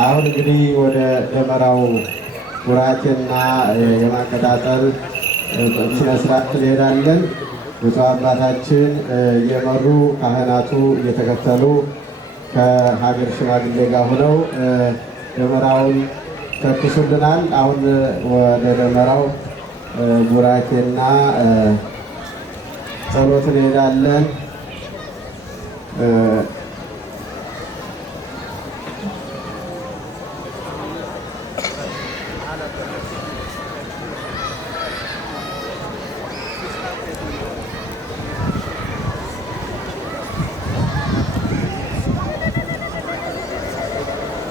አሁን እንግዲህ ወደ ደመራው ቡራኬና የማቀጣጠል ስነስርዓት እንሄዳለን። ብፁዕ አባታችን እየመሩ ካህናቱ እየተከተሉ ከሀገር ሽማግሌ ጋር ሆነው ደመራውን ተኩሱልናል። አሁን ወደ ደመራው ቡራኬና ጸሎት እንሄዳለን።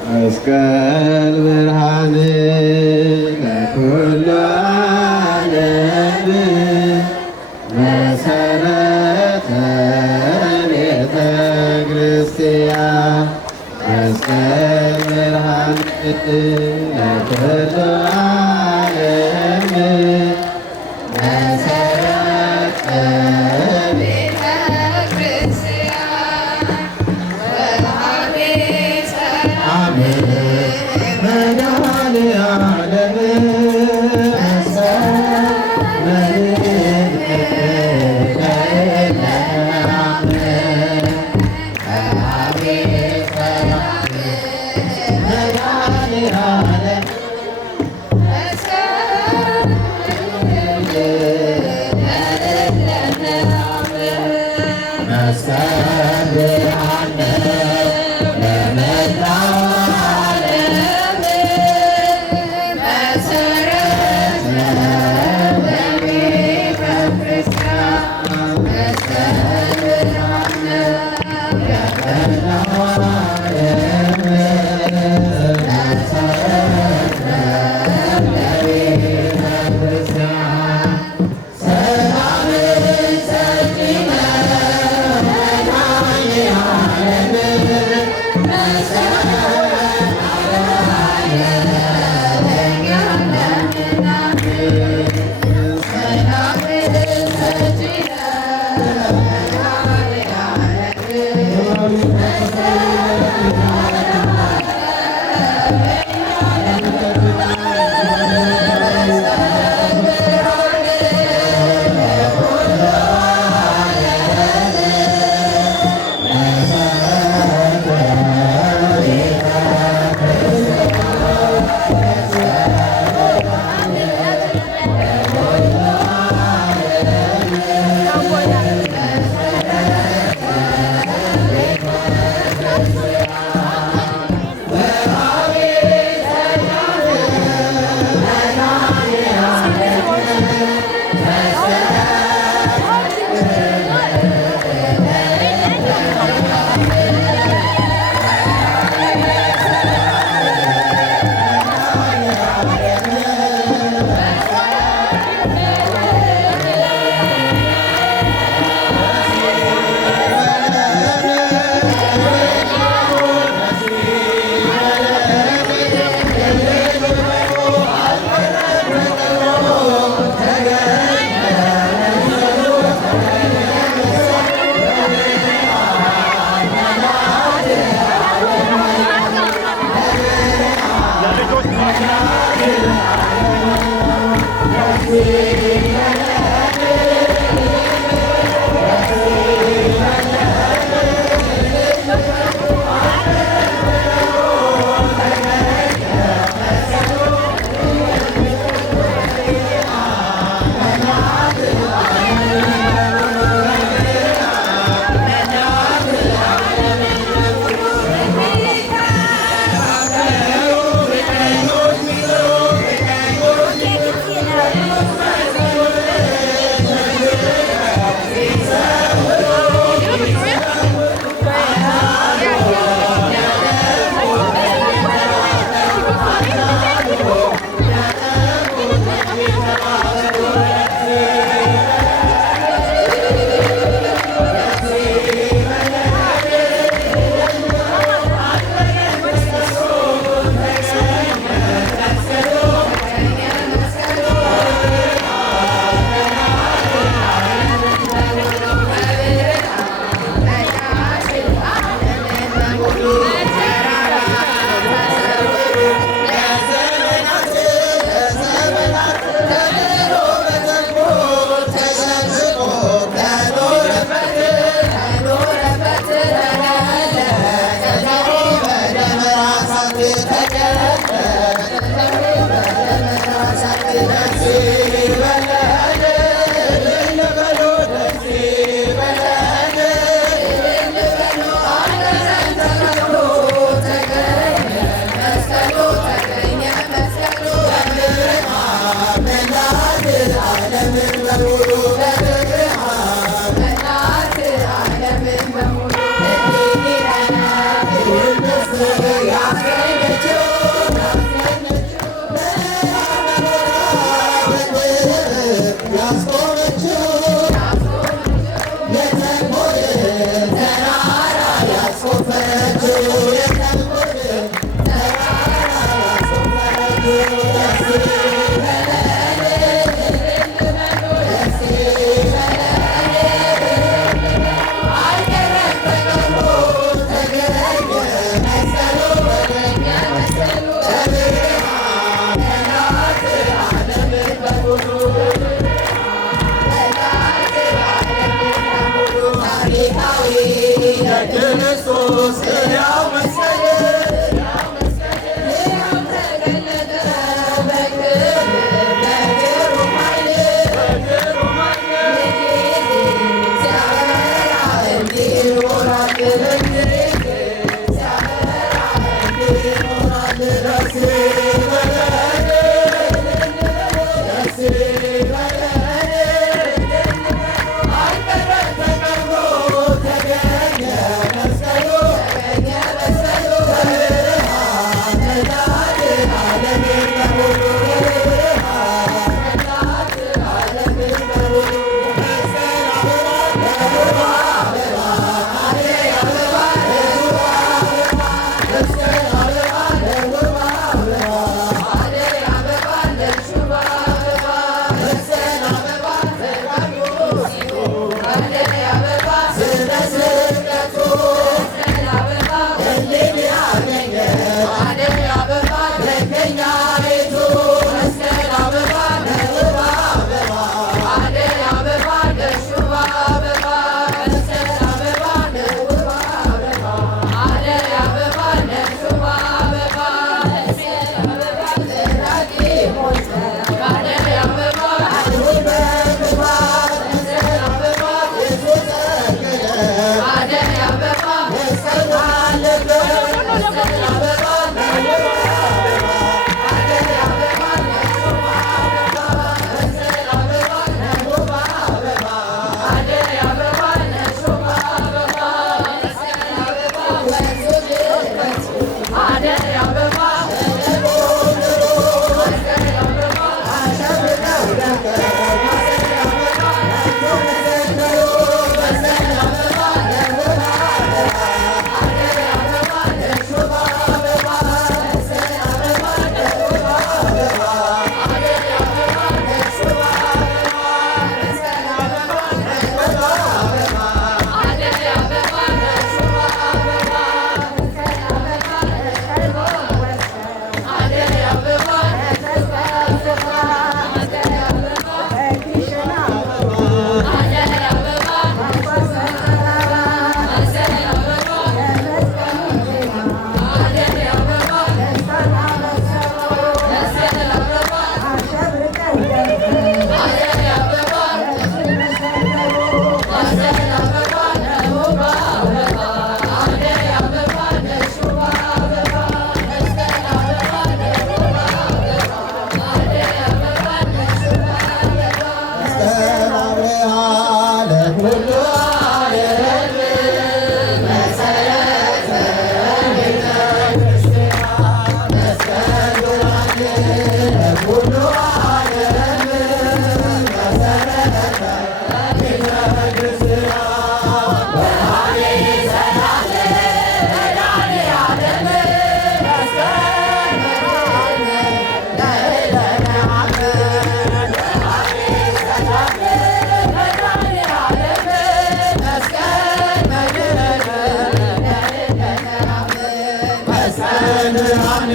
መስቀል ብርሃን ለኩሉ ዓለም መሰረተ ቤተ ክርስቲያን መስቀል ብርሃን ለኩሉ ዓለም መሰረተ ቤተ ክርስቲያን ወሃቤ ሰላም መድኃኔዓለም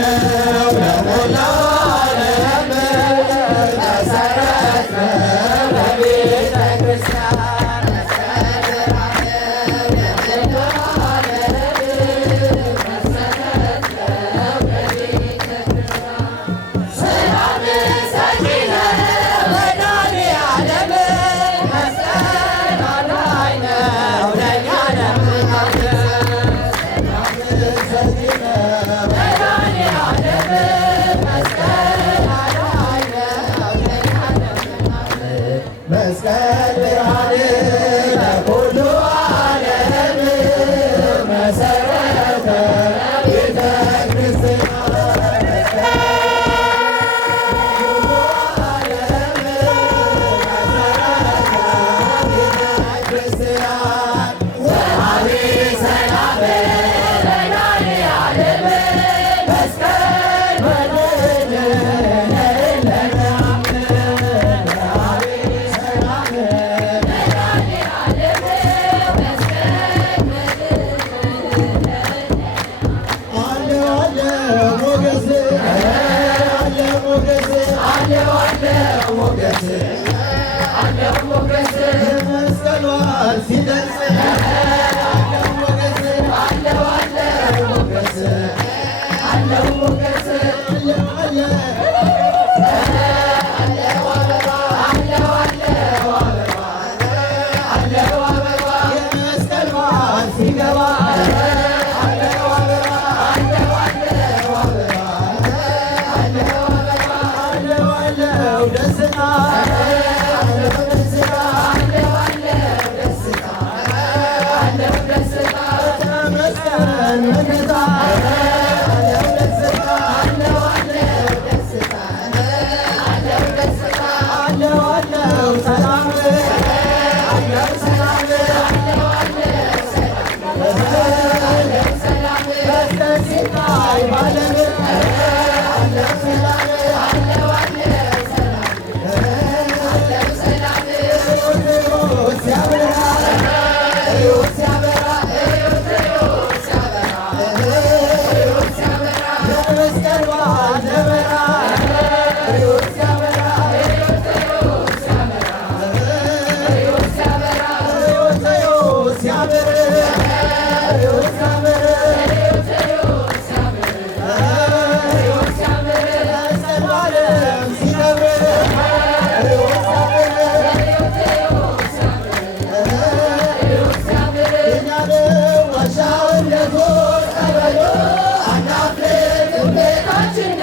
ነው ለሞላው ዓለም መሰረት ነው ለቤተ ክርስቲያን መስቀል ብርሃን ለኩሉ ዓለም መሰረተ ቤተ ክርስቲያን ወሃቢ ሰላም ለዓለም መስቀል ቤታችን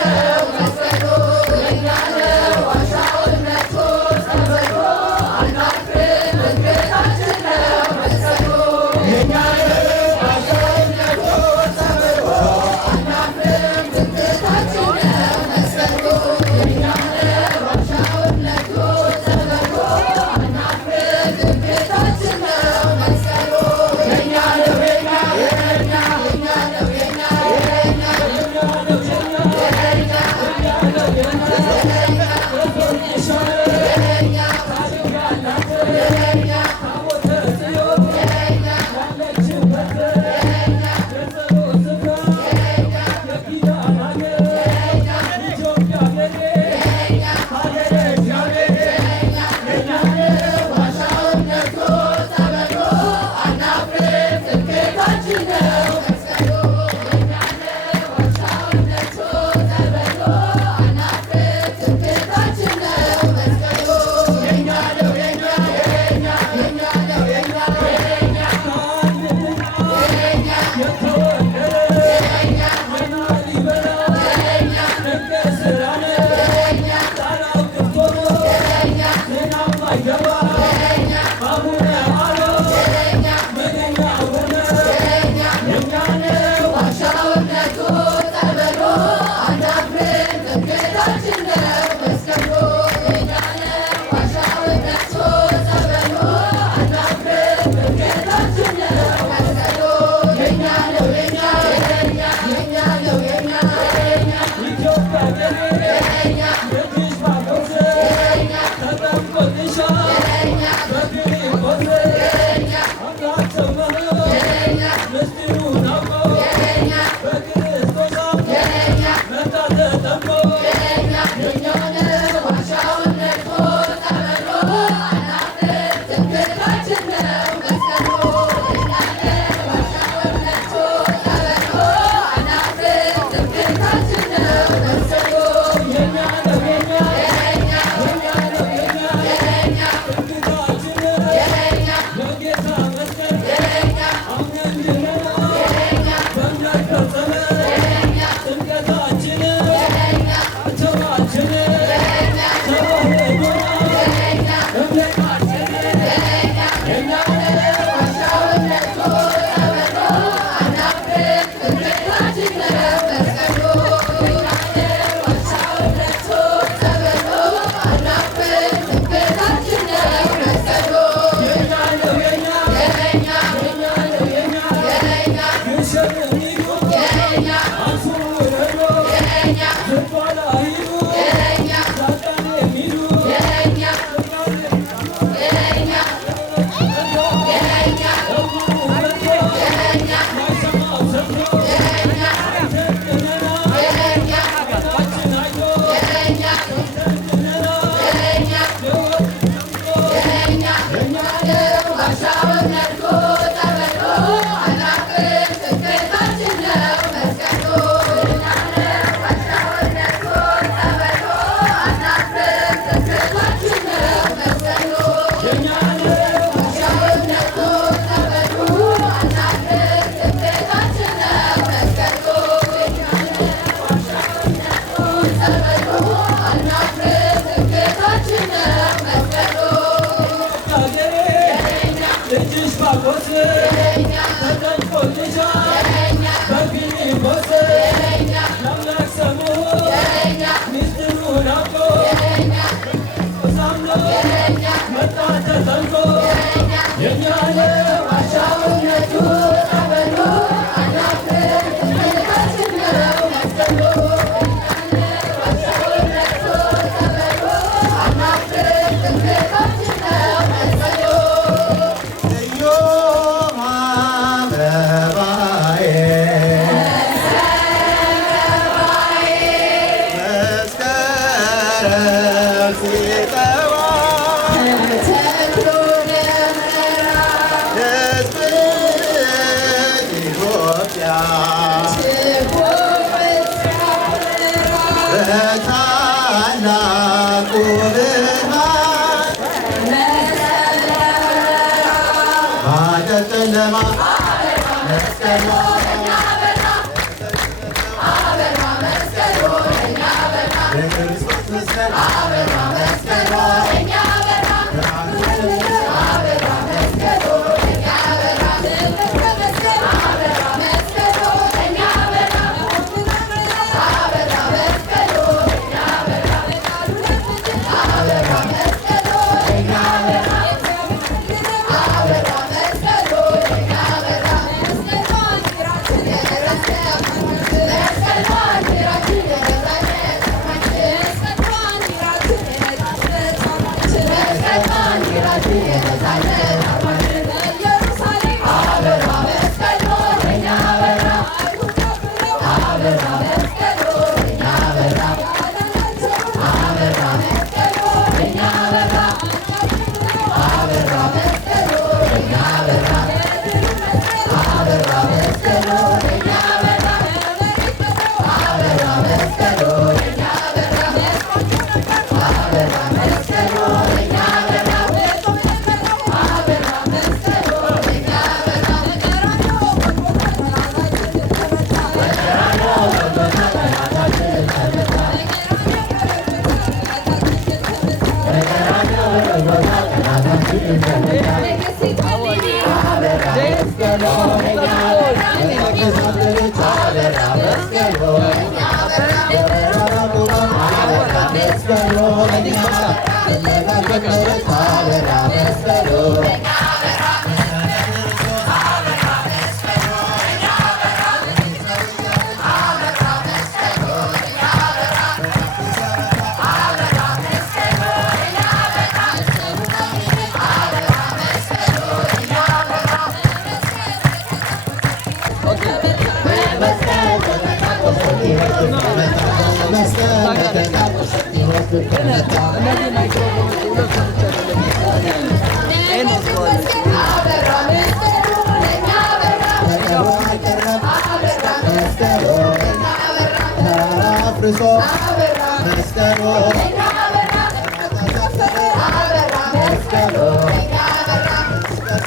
መስቀሉ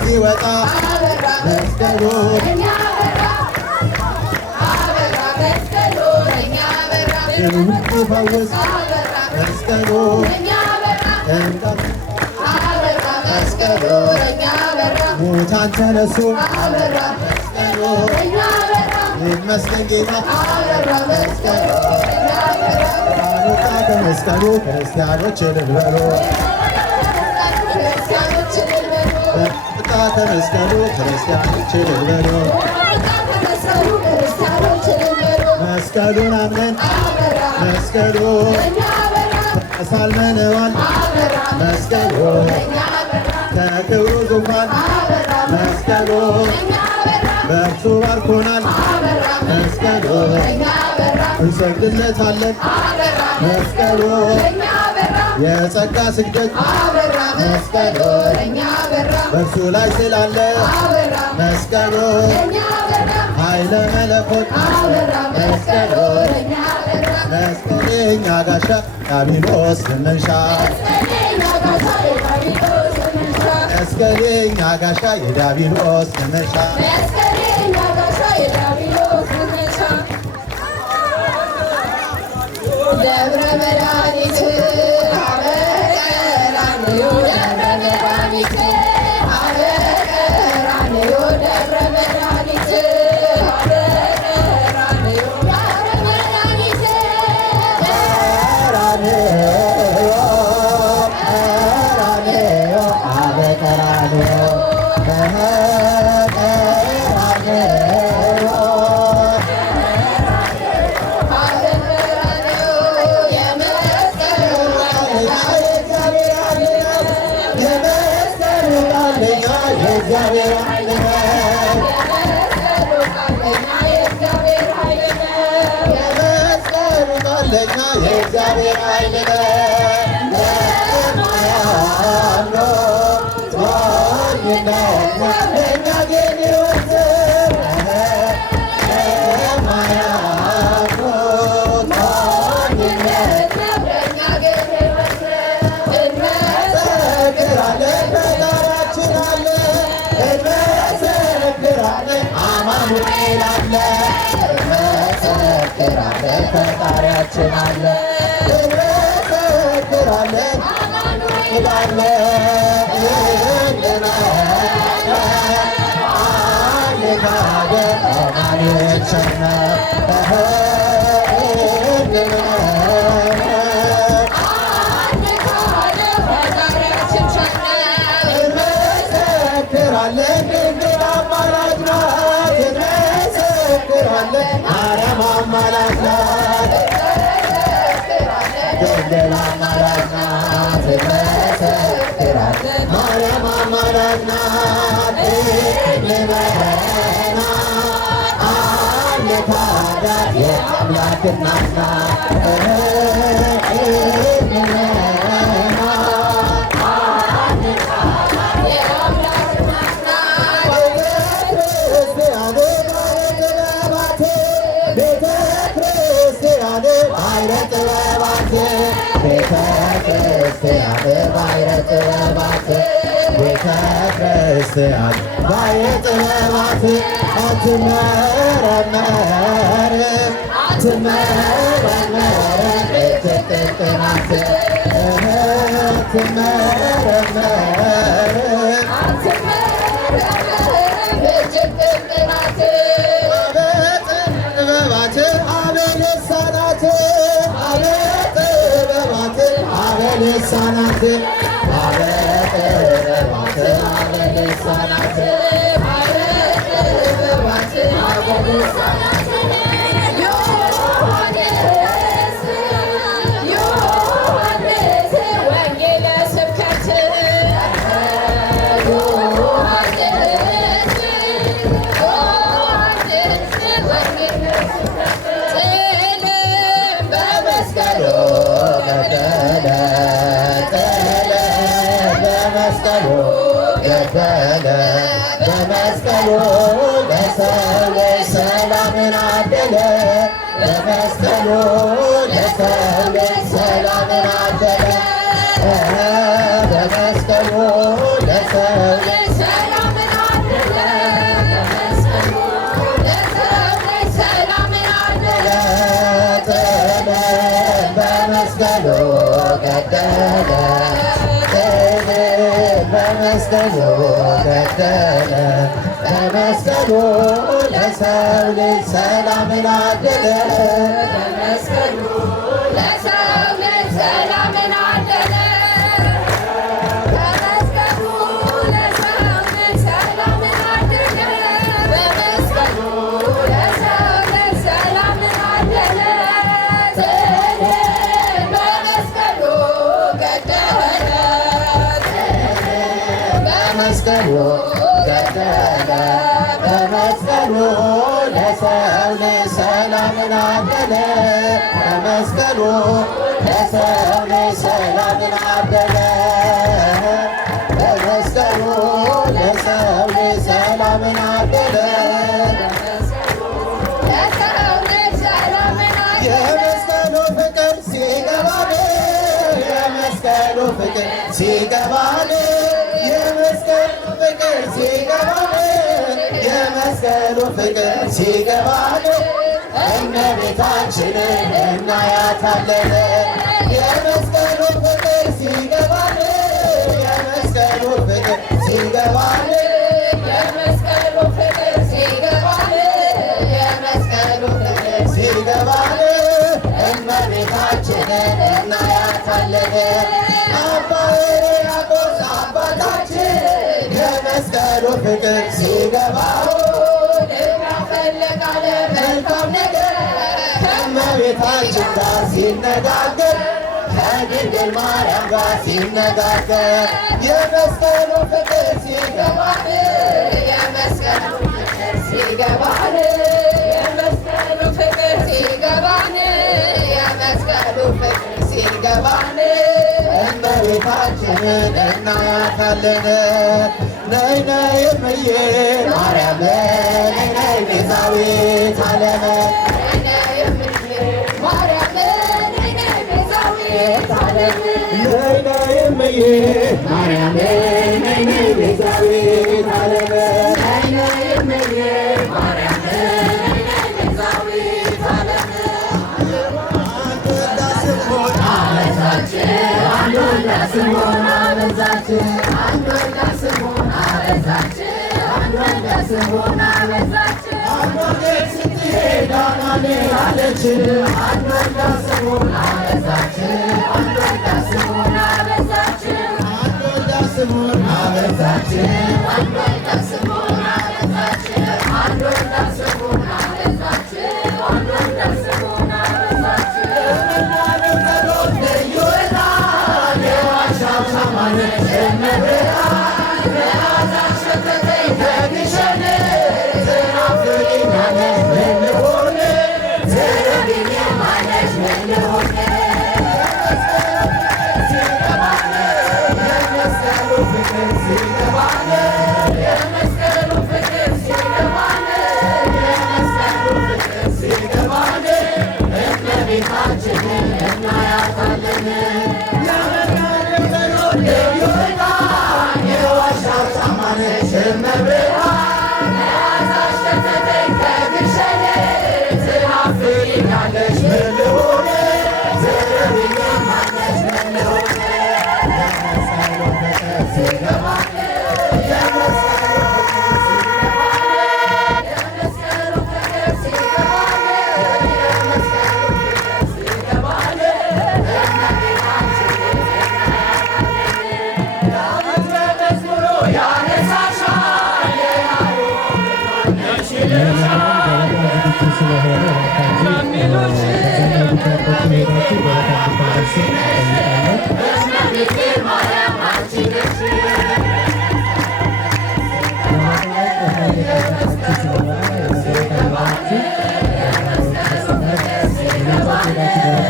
ሲወጣ መስቀሉ ሲፈውስ መስቀሉ ሙታን ተነሱ መስቀሉ ይመስገን ጌታ ወጣ ከመስቀሉ ክርስቲያኖች እልል በሉ ወጣ ከመስቀሉ ክርስቲያኖች እልል በሉ መስቀሉን አምነን መስቀሉ ተሳልመነዋል መስቀሉ ከክብሩ ዙፋን መስቀሉ በእርሱ ባርኮናል መስቀሉ እንሰግድለታለን መስቀሉ የጸጋ ስግደት መስቀሉ በእርሱ ላይ ስላለ መስቀሉ ኃይለ መለኮት መስቀሉ መስቀለኛ ጋሻ ዲያብሎስ መመንሻ መስቀለኛ ጋሻ የዲያብሎስ መመንሻ ደብረ መድኃኒት አበቀራንዮ ደብረ መድኃኒት አበቀራንዮ ደብረ መድኃኒት አበቀራንዮ ደብረ መድኃኒት ቀራንዮ አበቀራንዮ ፈጣሪያችን አለ እንመሰክራለን አማኑኤል ማርያም አማላጅ ናት ድንግል አማላጅ ናት እንመሰክራለን ማርያም አማላጅ ናት እንበረና አለ ታዲያ የአምላክ እናት ናት እንበረና አለ ታዲያ የአምላክ እናት ናት ቤተ ክርስቲያን ባሕረ ጥበባት ቤተ ክርስቲያን ባሕረ ጥበባት ቤተ ክርስቲያን ባሕረ ጥበባት አትመረመርም አትመረመርም እጅግ ጥልቅ ናት አትመረመርም አትመረመርም እጅግ ጥልቅ ናት ልሳናት አበጥበባት አበልሳናት አበጥበባት አበልሳናት ዮሐንስ ወንጌለ ስብከት ዮሐንስ ወንጌለ ስብከት በመስቀሉ ገደለ ጥለ በመስቀሉ ገደለ በመስቀሉ ለሰው ልጅ ሰላምን አደለ በመስቀሉ ለሰው ልጅ ሰላምን አደለ በመስቀሉ ለሰው ልጅ ሰላምን አደለ በመስቀሉ ገደለ በመስቀሉ ገደለ በመስቀሉ ለሰው ልጅ ሰላምን አደለ በመስቀሉ ለሰው ልጅ ሰላምን አደለ በመስቀሉ ለሰው ልጅ ሰላምን አደለ በመስቀሉ ለሰው ልጅ ሰላምን አደለ በመስቀሉ ገደለ በመስቀሉ ለሰው ልጅ ሰላምን አደለ በመስቀሉ ለሰው ልጅ ሰላምን አደለ በመስቀሉ ለሰው ልጅ ሰላምን አደለ የመስቀሉ ፍቅር ሲገባን የመስቀሉ ፍቅር ሲገባን የመስቀሉ ፍቅር ሲገባን የመስቀሉ ፍቅር ሲገባን እመቤታችንን እናያታለን የመስቀሉ ፍቅር ሲገባን የመስቀሉ ፍቅር ሲገባን የመስቀሉ ፍቅር ሲገባን የመስቀሉ ፍቅር ሲገባን እመቤታችንን እናያታለን አባ ሕርያቆስ አባታችን የመስቀሉ ፍቅር ሲገባው ፈለቃለ መልካም ነገር ከእመቤታችን ጋር ሲነጋገር ከድንግል ማርያም ጋር ሲነጋገር የመስቀሉ ፍቅር ሲገባን የመስቀሉ ፍቅር ሲገባን የመስቀሉ ፍቅር ሲገባን የመስቀሉ ፍቅር ሲገባን እመቤታችንን እናያታለን ነይ ነይ እምዬ ማርያም ነይ ነይ ቤዛዊተ ዓለም ነይ ነይ እምዬ ማርያም ነይ ነይ ቤዛዊተ ዓለም ነይ ነይ እምዬ ማርያም ነይ ነይ ቤዛዊተ ዓለም ነይ ነይ እምዬ ማርያም ነይ ነይ ቤዛዊተ ዓለም አንድ ወልዳ ስምዖን አበዛችን አንድ ወልዳ ስምዖን አበዛችን አንድ ወልዳ ስምዖን አበዛችን አንድ ወልዳ ስትሄድ አናሌ አለችን አንድ ወልዳ ስምዖን አበዛችን አንድ ወልዳ ስምዖን አበዛችን አንድ ወልዳ ስምዖን አበዛችን አንድ ወልዳ ስምዖን አበዛችን አንድ ወልዳ ስምዖን አበዛችን አንድ ወልዳ ስምዖን አበዛችን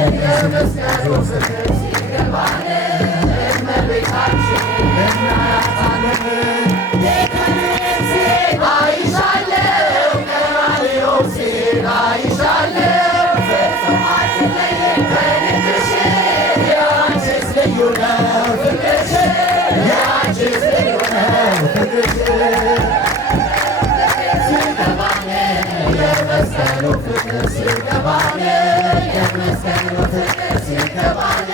Gracias. የመስቀሉ ፍቅር ሲገባን እመቤታችን እናያታለን። ቤተልሔም ስሄድ አይሻለሁ፣ ቀራንዮ ስሄድ አይሻለሁ። ፍጹም አትለይም ከልጅሽ ያንቺስ ልዩ ነው ፍቅርሽ፣ ያንቺስ ልዩ ነው ፍቅርሽ። ሲገባን የመስቀሉ ፍቅር ሲገባን የመስቀሉ ፍቅር ሲገባን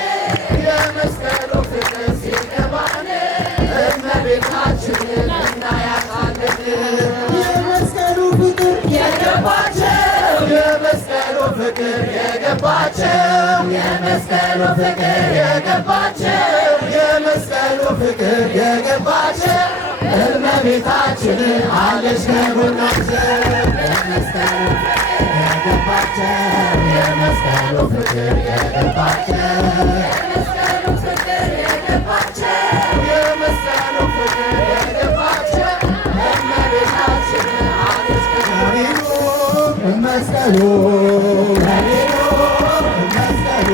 የመስቀሉ ፍቅር ሲገባን እመቤታችንን እናያታለን። የመስቀሉ ፍቅር የገባቸው የመስቀሉ ፍቅር የገባቸው የመስቀሉ ፍቅር የገባቸው የመስቀሉ ፍቅር የገባቸው እመቤታችንን አለች ከጎናቸው። የመስቀሉ ፍቅር የገባቸው የመስቀሉ ፍቅር የገባቸው የመስቀሉ ፍቅር የገባቸው የመስቀሉ ፍቅር የገባቸው እመቤታችንን አለች ከጎናቸው። መስቀሉ መስቀሉ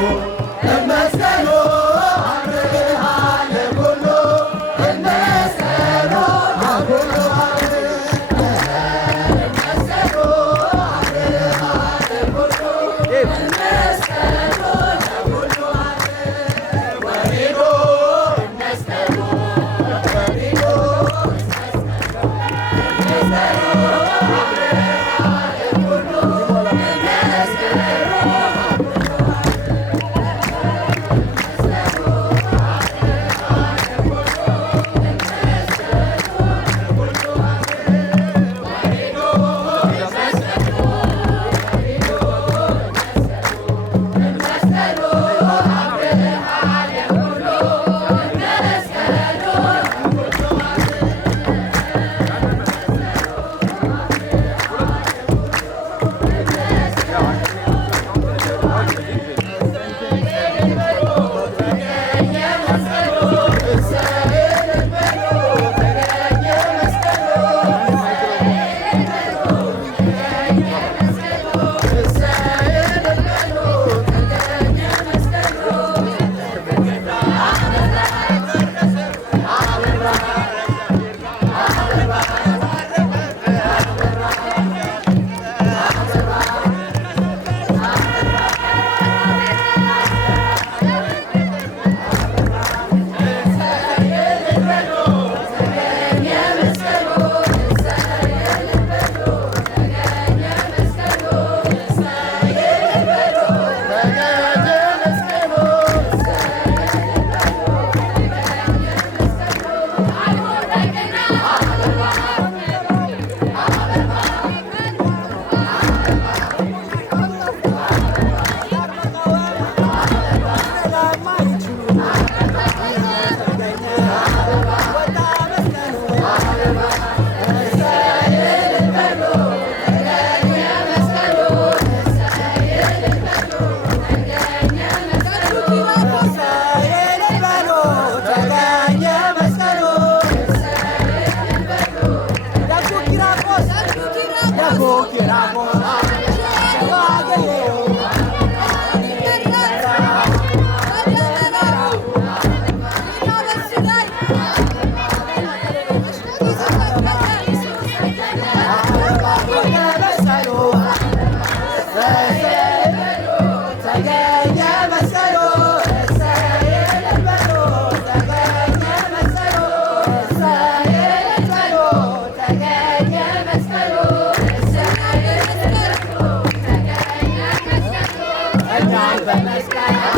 መስቀሉ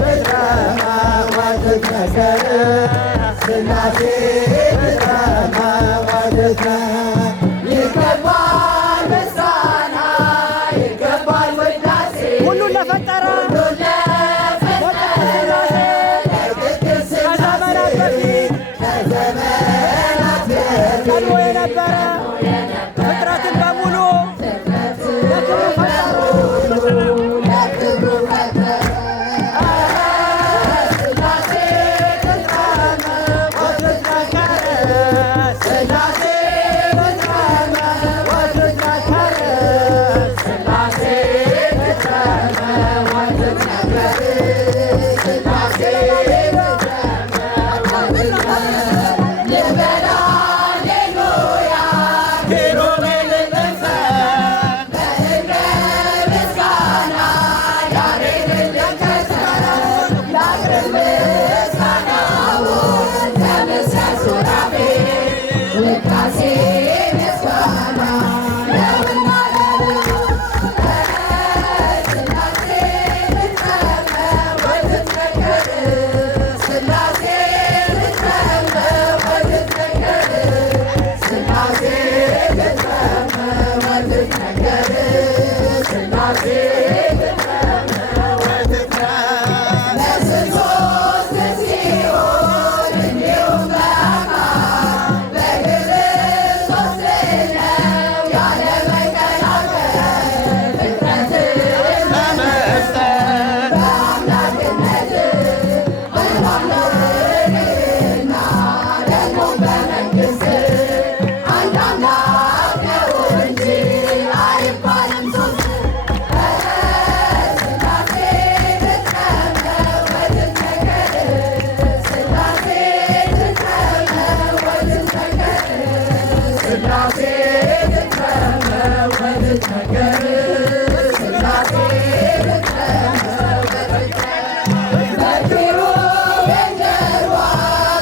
ብትረማ ወትትነገር ሥላሴ ብትረማ ወትትነገር ይገባል ምስጋና ይገባል ውዳሴ ሁሉን ለፈጠረ ከዘመናት በፊት ቀድሞ የነበረ ፍጥረትን በሙሉ ለክብሩ ፈጠረ። ለክብሩ ፈጠረ ሥላሴ ብትረማ ወትትነገር ሥላሴ ብትረማ ወትትነገር ሥላሴ ብትረማ ወትትነገር ሥላሴ ልበላ ሃሌሉያ ኪሩቤል ልንሰን በሕብረ ምስጋና ያሬድን ልንከተል ላቅርብ ምስጋናውን ተመስገን ሱራፌል ውዳሴ ምስጋና ነውና ሥላሴ ብትረማ ወትትነገር ሥላሴ ብትረማ ወትትነገር ሥላሴ ብትረማ ወትትነገር ሥላሴ ብትረማ በስንሶት ሲሆን እንዲሁም በአካል በግብር ሦስት ነው ያለ መቀላቀል ፍጥረትን ተመስገን በአምላክነት በማምለክና ደግሞ በመንግሥት አንድ አምላክ ነው እንጂ አይባልም ሦስት። ሥላሴ ብትረማ ወትትነገር ሥላሴ ብትረማ ወትትነገር ሥላሴ ብትረማ ወትትነገር ሥላሴ ብትረማ ወትትነገር በኪሩቤል ጀርባ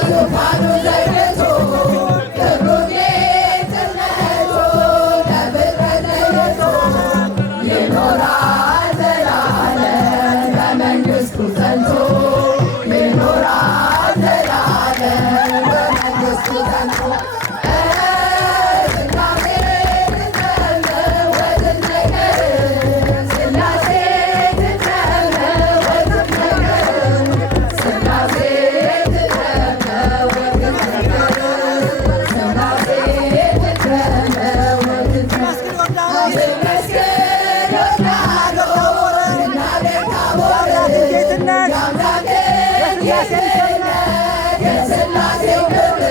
ዙፋኑ ዘርግቶ ክብሩን ጌትነቱ ከፍጥረት ለይቶ ይኖራል ዘላለም በመንግሥቱ ጸንቶ ይኖራል ዘላለም በመንግሥቱ ጸንቶ ሥላሴ ብትረማ ወትትነገር ሥላሴ ብትረማ ወትትነገር ሥላሴ ብትረማ ወትትነገር ሥላሴ ብትረማ ወትትነገር ይመስገን ዮርዳኖስ እናገር ታቦር ጌትነት የአምላክን ጌትነት የሥላሴው ክብር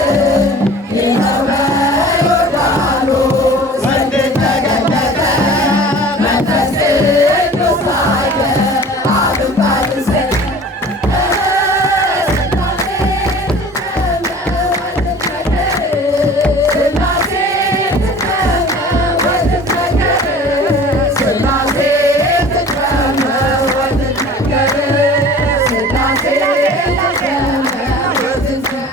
ይኸው በዮርዳኖስ ወንድን ተገለጠ መንፈስ ቅዱስ ታየ አብን ቃልን ሰጠ ሥላሴ ብትረማ ወትትነገር ሥላሴ ብትረማ ወትትነገር ሥላሴ ብትረማ ወትትነገር ሥላሴ ብትረማ ወትትነገር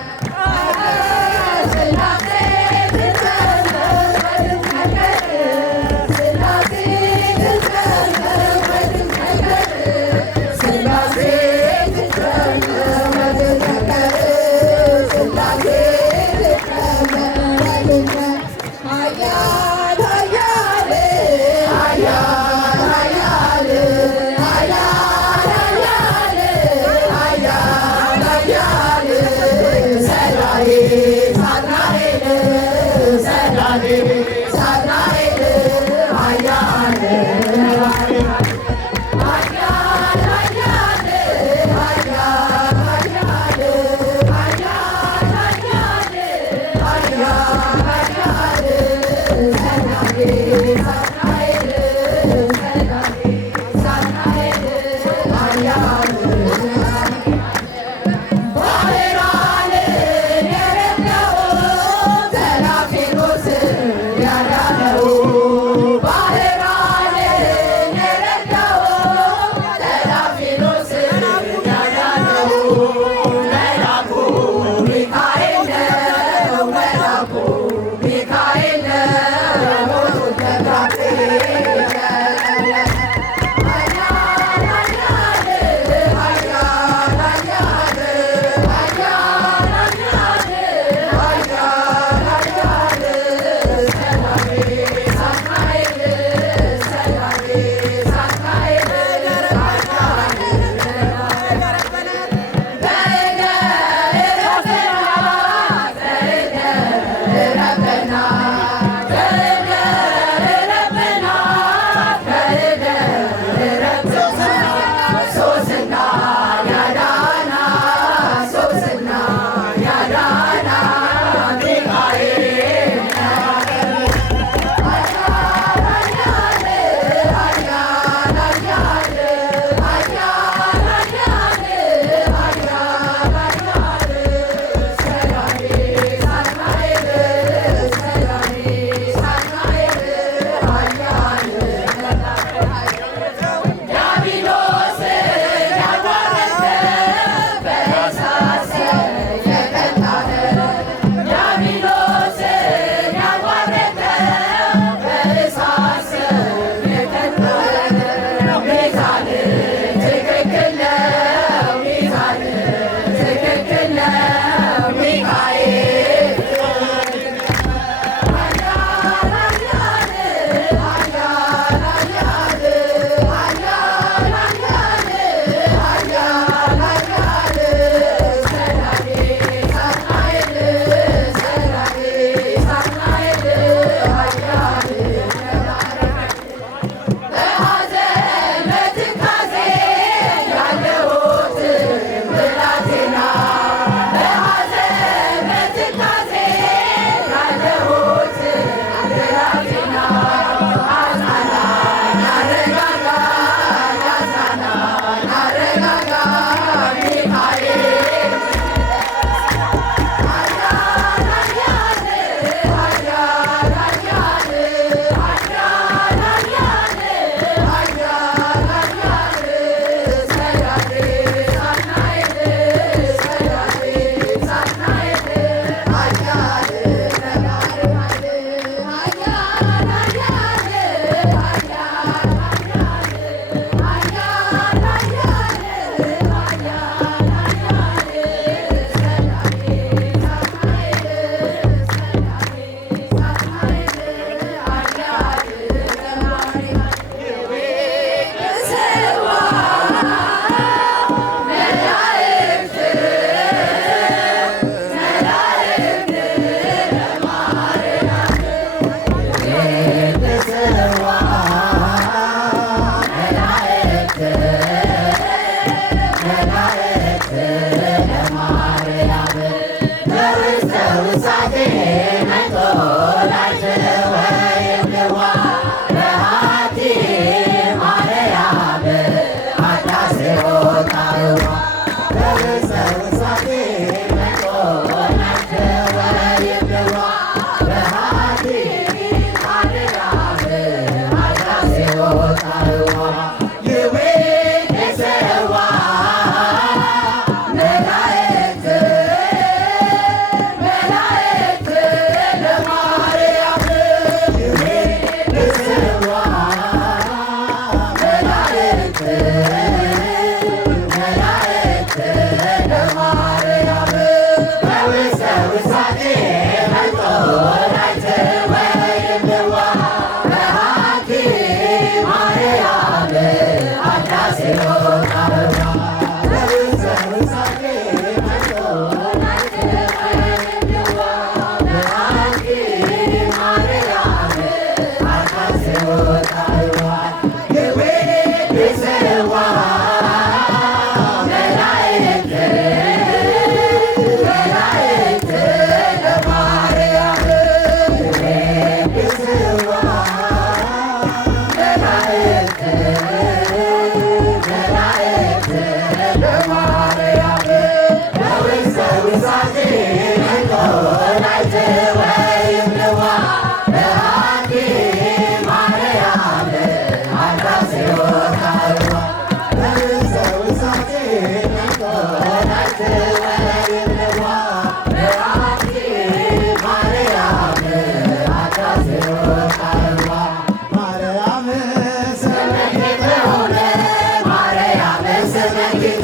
Let's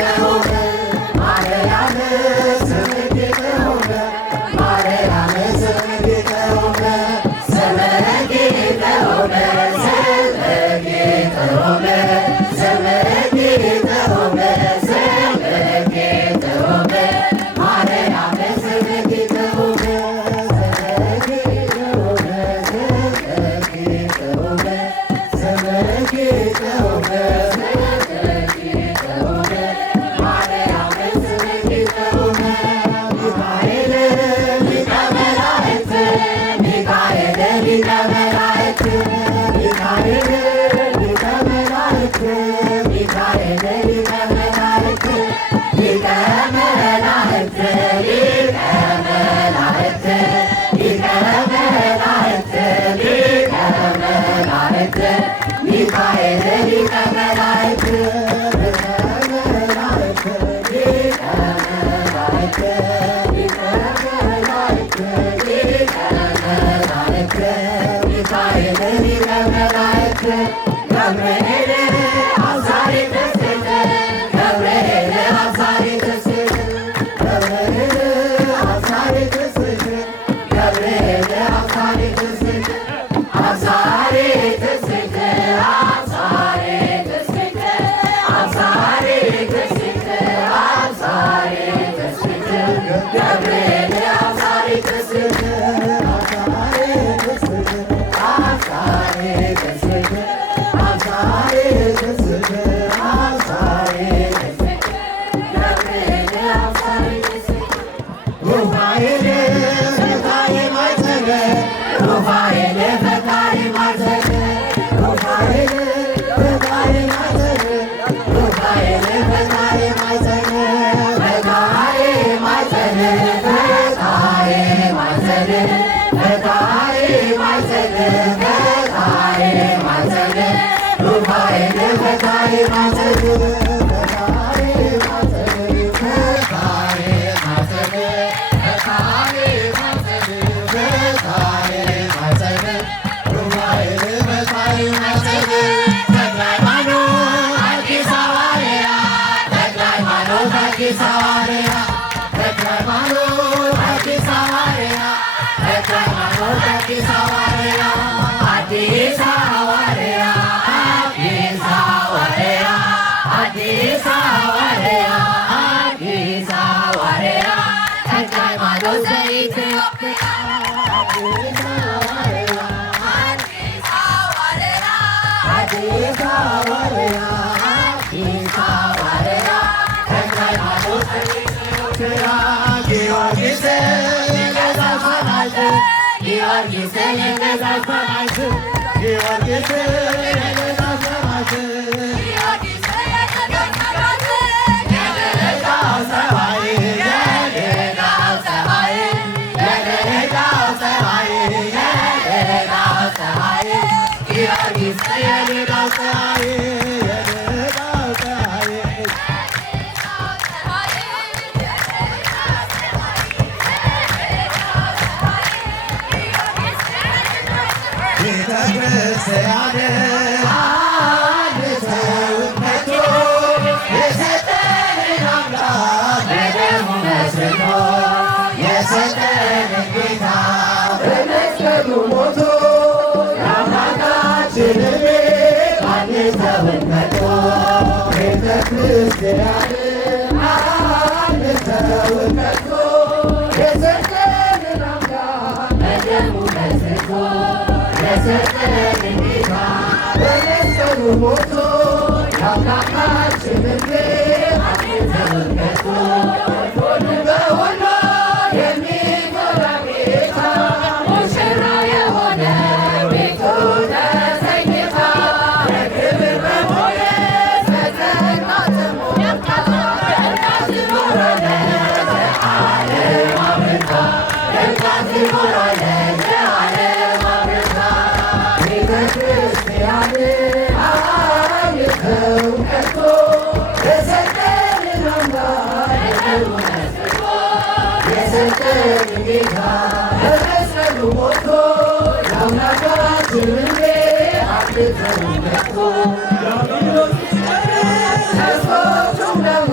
go,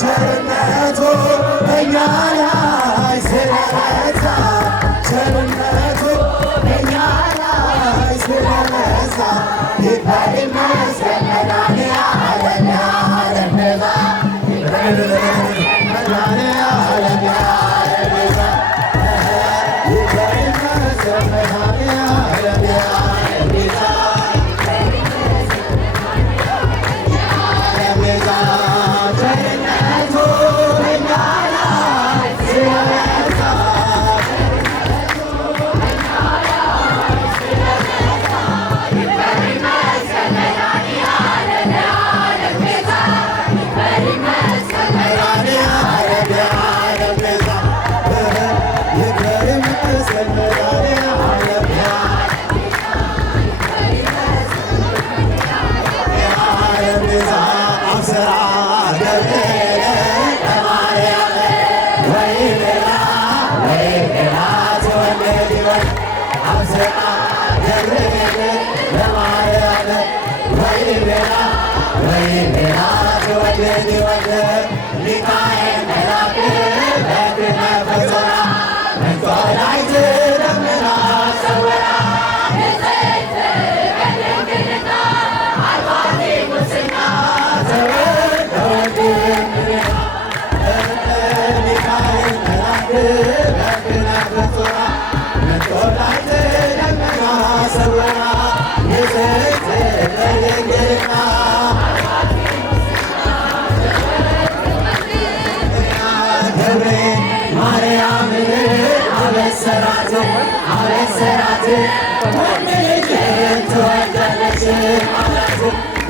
ቸርነቱ በእኛ ላይ ስለበዛ ቸርነቱ በእኛ ላይ ስለበዛ ይክበር ይመስገን መድኃኔዓለም የዓለም ቤዛ መድኃኔዓለም የዓለም ቤዛ ይክበር ይመስገን መድኃኔዓለም የዓለም ቤዛ የዓለም ቤዛ ቸርነቱ በእኛ ላይ ስለበዛ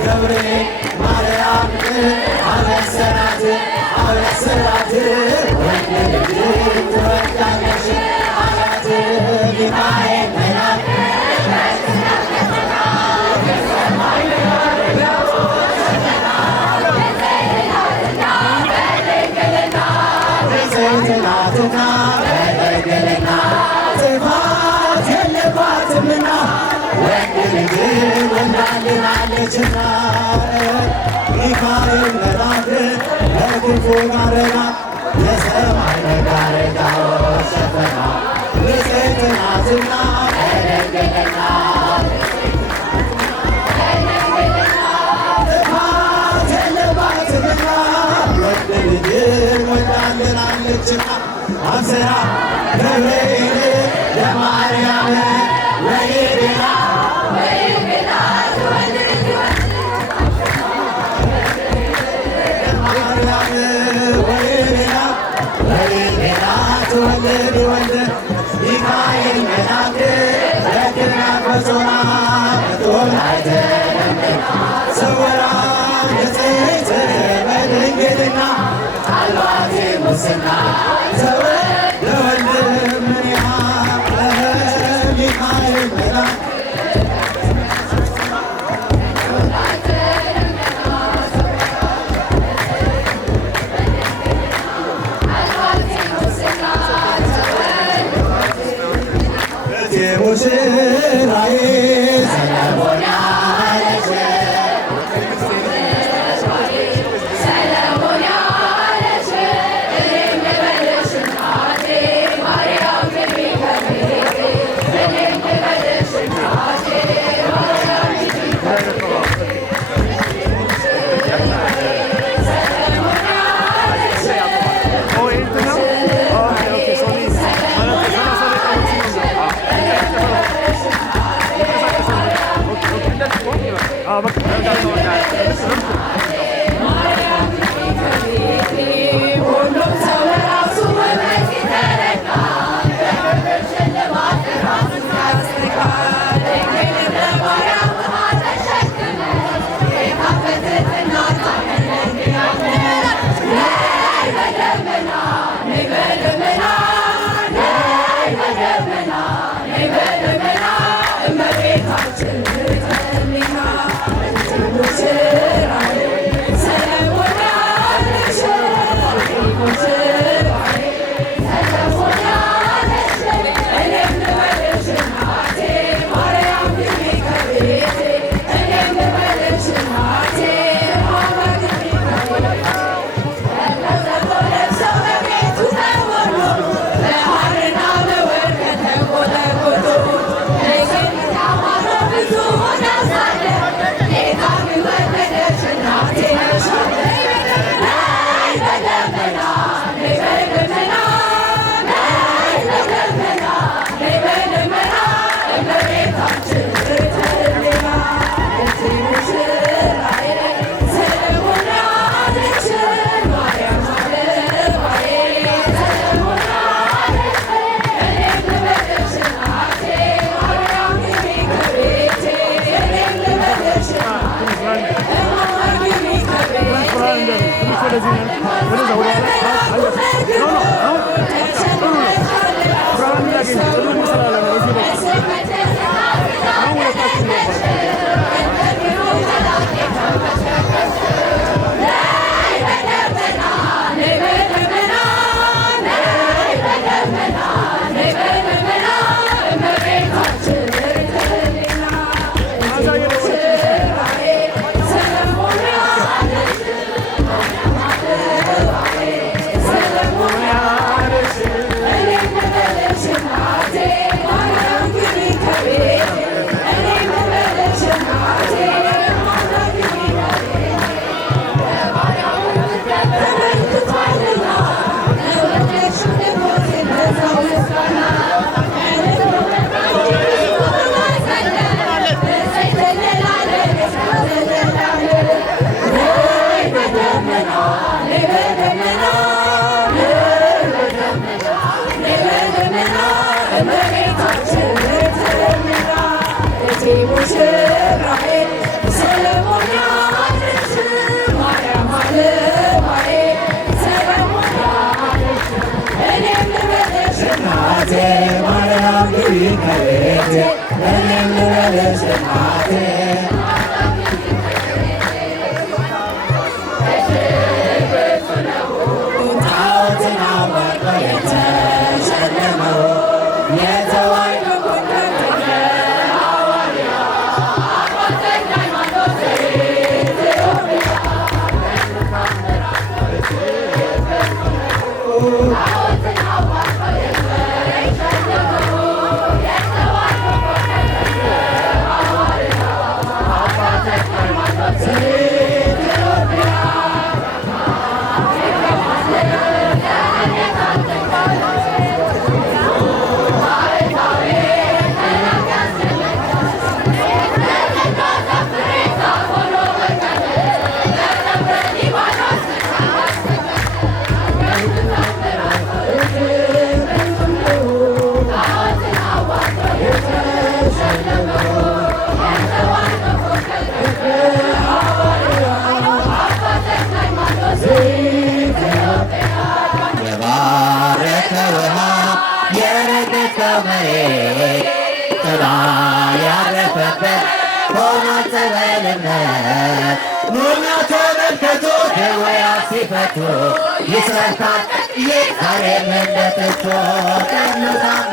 ገብርኤል ማርያም አበሰራት አበሰራት ወንድ ልጅ ትወልዳለች አላት ሚካኤል መልአክ ናትና በድንግልና ጥፋት የለባትምና ወንድ ልጅ ወልዳልናለችና ሚካኤል መልአክ በክንፉ ጋረዳ የሰማይ መጋረጃዎች ሸፈና ንጽሕት ናትና በድንግልና ጥፋት የለባትምና ወንድ ልጅ ወልዳልናለችና አብስራ ገብርኤል ለማርያም ወይቤላ ትወልድ ወልድ ሚካኤል መልአክ በክብር በጾራ በጦር አይተለምና ሰወራ ንጽሕት በድንግልና አልባቲ ሙስና ዘወልድ ለወልድ ምንያ ሚካኤል መልአክ ሙሽራዬ ሰለሞን ያለች ሰለሞን ያለች እኔም ልበልሽ እናቴ ማርያም ግቢ ከቤቴ እኔም ልበልሽ እናቴ ማርያም ግቢ ከቤቴ ሰለሞን ያለች እመቤታችን ትምራ እቴ ሙሽራዬ ሰለሞን ያለች ማርያም አለማዬ ሰለሞን ያለች እኔም ልበልሽ እናቴ ማርያም ግቢ ከቤቴ እኔም ልበልሽ እናቴ ጣዖትን አዋርዶ የተሸለመው የተዋሕዶ ኮንዶክተር ሐዋርያ አባ ተክለ ሃይማኖት ዘኢትዮጵያ ጣዖትን አዋርዶ የተሸለመው የተዋሕዶ ኮንዶክተር ሐዋርያ አባ ተክለ ሃይማኖት ዘኢትዮጵያ የባረከ ውሃ የረገጠው መሬት ጥላ ያረፈበት ሆኖ ጸበልነት ኑና ተመልከቱ ደዌያት ሲፈቱ ይሰብካል ዛሬም እንደ ጥንቱ ቅዱሳን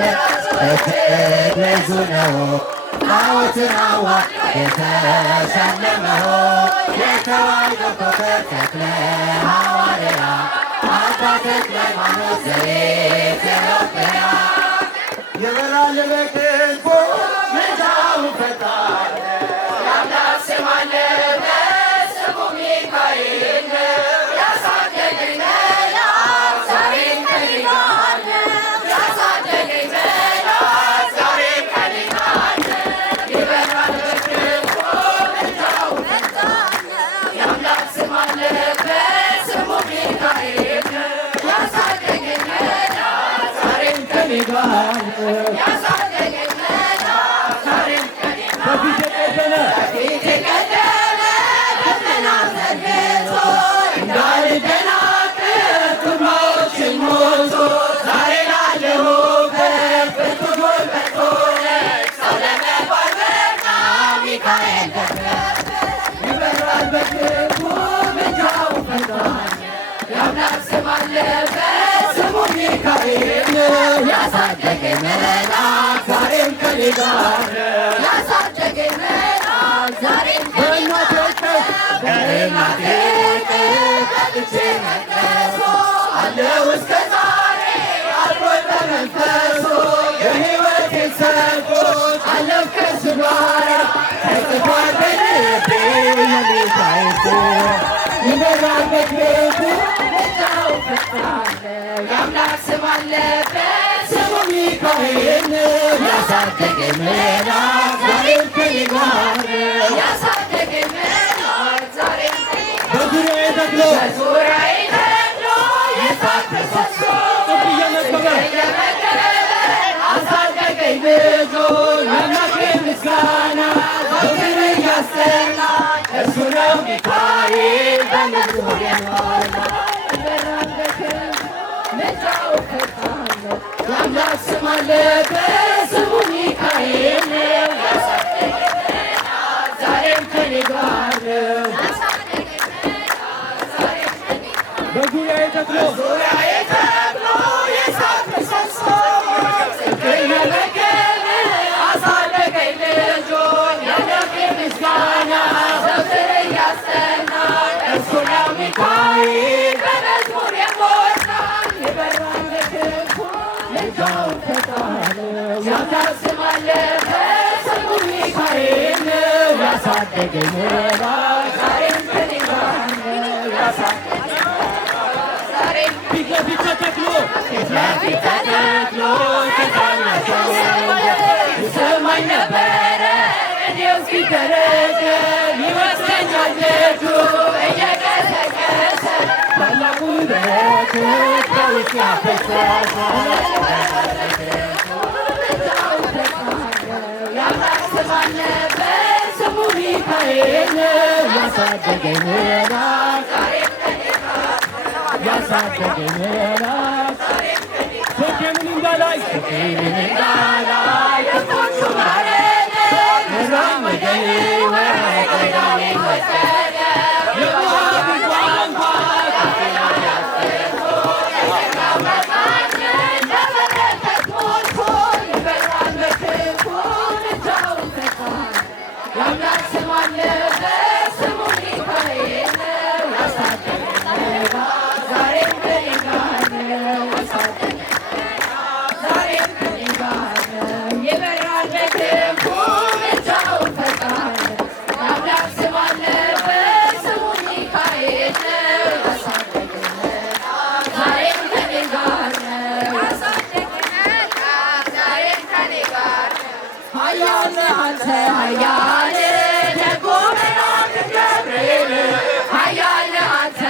በክብር ብዙ ነው ጣዖትን አዋርዶ የተሸለመው የተዋሕዶ ኮከብ ተክለ ሐዋርያ አባ ተክለ ሃይማኖት ዘኢትዮጵያ የበራል በክንፉ ምልጃው ፈጣን የአምላክ ስም አለበት ስሙ ሚካኤል ያሳደገኝ መልአክ ዛሬም ከእኔ ጋር ነው ያሳደገኝ መልአክ ዛሬም ከእኔ ጋር ነው የበራል በክንፉ ምልጃው ፈጣን የአምላክ ስም አለበት ስሙ ሚካኤል ያሳደገኝ መልአክ ዛሬም ከእኔ ጋር ነው ያሳደገኝ መልአክ ዛሬም ከእኔ ጋር ነው በፊት የቀደመ ደመና ዘርግቶ እንዳልደናቅፍ ኩርማዎችን ሞልቶ ዛሬ ላለሁበት ብርቱ ጉልበት ሆነኝ ሰው ለመባል በቃ ሚካኤል ደረሰ ይበራል በክንፉ ምልጃው ፈጣን የአምላክ ስም አለበት ስሙ ሚካኤል ያሳደገኝ መልአክ ዛሬም ከእኔ ጋር ነው ያሳደገኝ መልአክ ዛሬም ከእኔ ጋር ነው በእናቴ እቅፍ ገብቼ መቅደሱ አለሁ እስከ ዛሬ አልፎኝ በመንፈሱ የሕይወቴን ሰልፎች አለሁ ከእሱ ጋር ተጽፏል በልቤ የሚካኤል ስም ይበራል በክንፉ ምልጃው ፈጣን የአምላክ ስም አለበት ስሙ ሚካኤል ያሳደገኝ መልአክ ዛሬም ከእኔ ጋር ነው ያሳደገኝ መልአክ ዛሬም ከእኔ ጋር ነው በዙሪያዬ ተክሎ የእሳት ምሰሶ እየመገበ አሳደገኝ ልጁ የአምላኬን ምስጋና ዘወትር እያሰማ እሱ ነው ሚካኤል በምድሩ የሞላ ይበራል በክንፉ ምልጃው ፈጣን የአምላክ ስም አለበት ስሙ ሚካኤል ያሳደገኝ መልአክ ዛሬም ከእኔ ጋር ነው በዙሪያዬ ተክሎ የእሳት ምሰሶ እየመገበ አሳደገኝ ልጁን የአምላኬን ምስጋና ዘወትር እያሰማ እሱ ነው ሚካኤል በመዝሙር የሞላኝ ይበራል በክንፉ ምልጃው ፈጣን የአምላክ ስም አለበት ስሙ ሚካኤል ያሳደገኝ መልአክ ዛሬም ከእኔ ጋር ነው ያሳደገኝ ዛሬም ፊት ለፊት ተተክሎ ከታናሽ ይሰማኝ ነበረ እኔው ሲደረግ ይወስደኛል ልጁ እየቀሰቀሰ ታላቁን በረከት በውስጤ አፈሰሰ ያሳደገኝ መልአክ ያሳደገኝ መልአክ ስኬምን እንዳላይ ክፎቹ መራመደኝ ወቀዳሚ ወሰደ የዋቢ ቋንቋ አንተ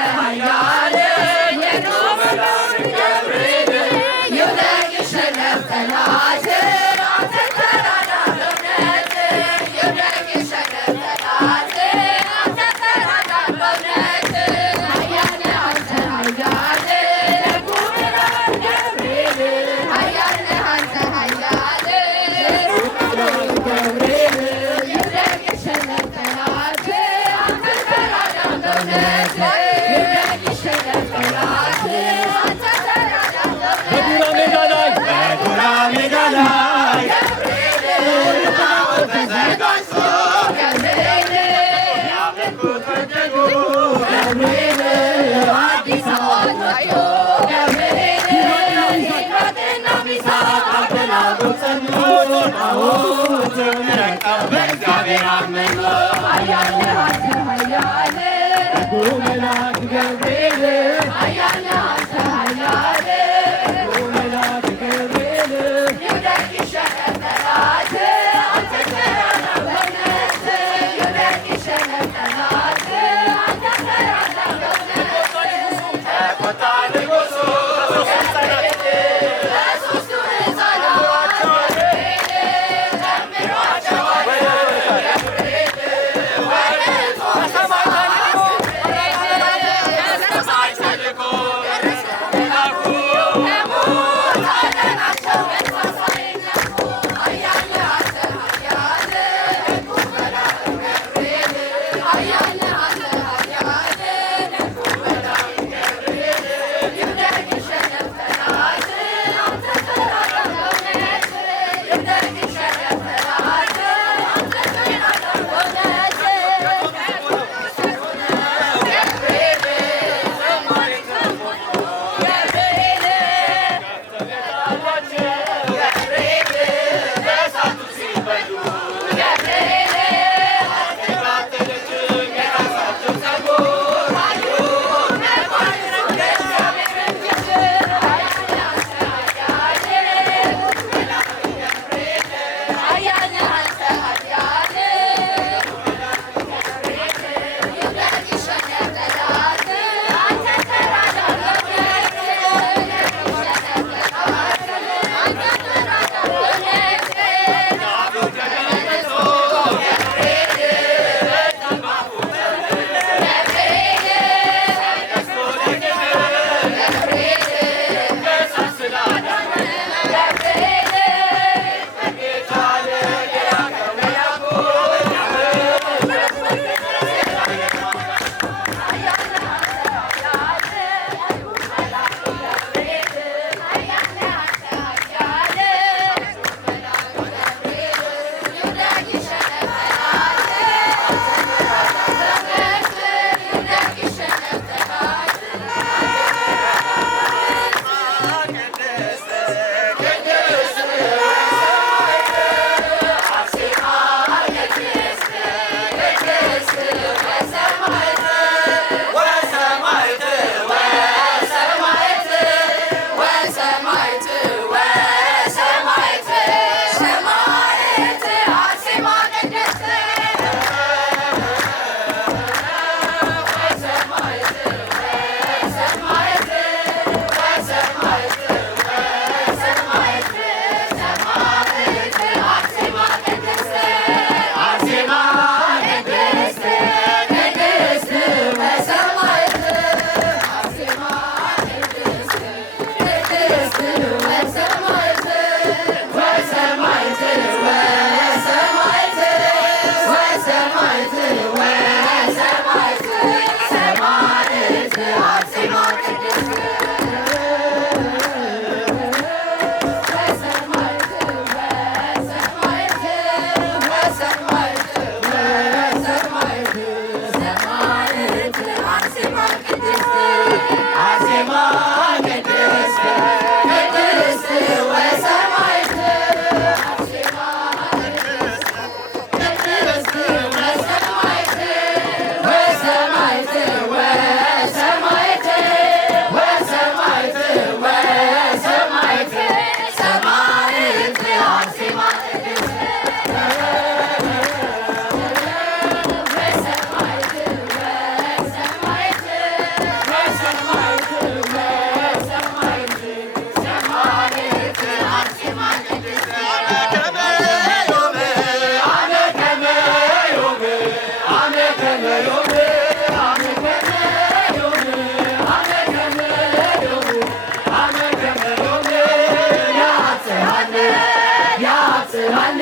ያምርሃለ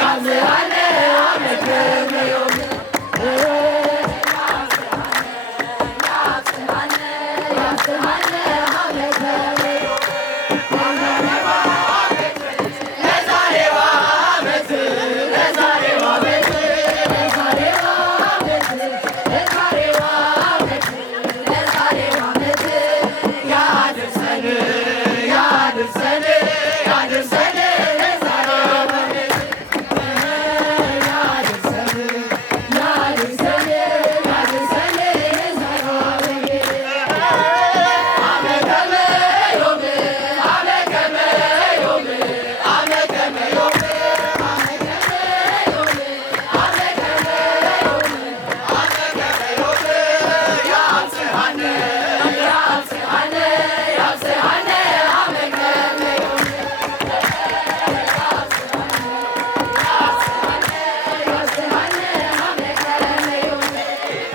ያምርሃለ አመክንዮ